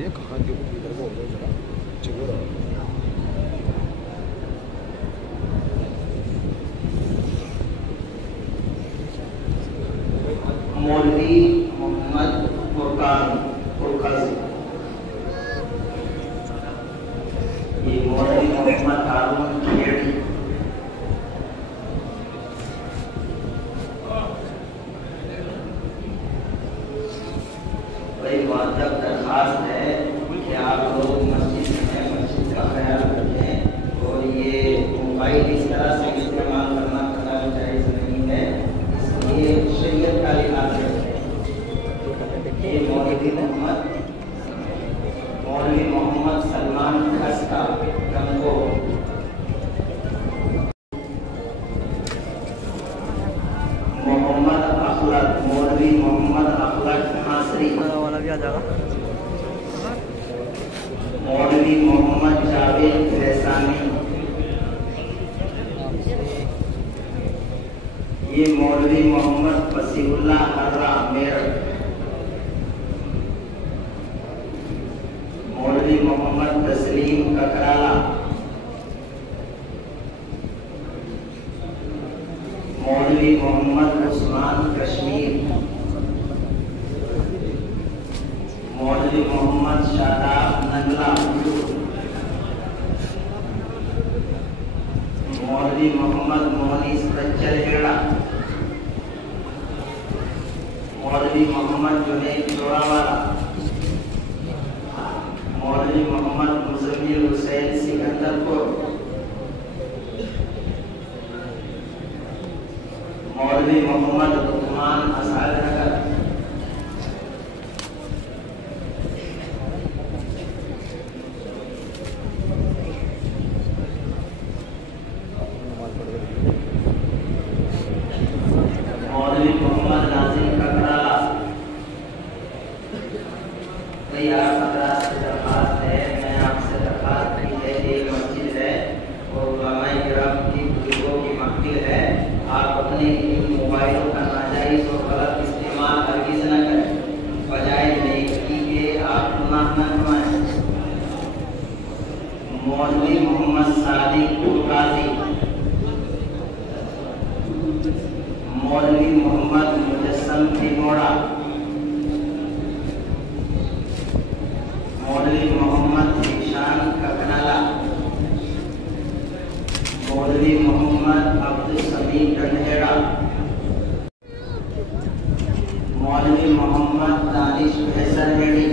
ये कहाँ के इधर को हो जरा चिगोड़ा मौलवी मोहम्मद फुरकान ये मौलवी मोहम्मद हारून खेड़ी भाई वाजब दरखास्त है कि आप लोग मस्जिद में मस्जिद का ख्याल रखें और ये मोबाइल इस तरह से इस्तेमाल करना कतई जायज़ नहीं है, इसलिए शरीयत का लिहाज रखें। ये मौलवी मोहम्मद सलमान खस्ता गंगो मौलवी मोहम्मद अखलक हासरी वाला भी आ जाएगा। मौलवी मोहम्मद जावेद फैसानी ये मौलवी मोहम्मद फसीउल्लाह हर्रा मेरठ मौलवी मोहम्मद तस्लीम ककराला मौलवी मोहम्मद उस्मान कश्मीर मौलवी मोहम्मद शादाब नगला मौलवी मोहम्मद मोहनीस कच्चरखेड़ा मौलवी मोहम्मद जुनैद जोड़ावाला मौलवी मोहम्मद मुज़म्मिल हुसैन सिकंदरपुर मौलवी मोहम्मद लुकमान आसादनगर मौलवी मोहम्मद नाजिम ककराला। भाई आप हज़रात से दरख्वास्त है, मैं आपसे दरख्वास्त की है, एक मस्जिद है और उलमाए किराम की बुजुर्गों की महफिल है, आप अपने इन मोबाइलों का नाजायज़ और गलत इस्तेमाल हरगिज़ न करें, बजाय नेकी के आप गुनाह न कमाएं। मौलवी मोहम्मद सादिक काजी मौलवी मोहम्मद मुजस्सम तिमोड़ा मौलवी मोहम्मद ईशान ककनाला मौलवी मोहम्मद अब्दुल समीम टंडेड़ा मौलवी मोहम्मद दानिश फैसल हेड़ी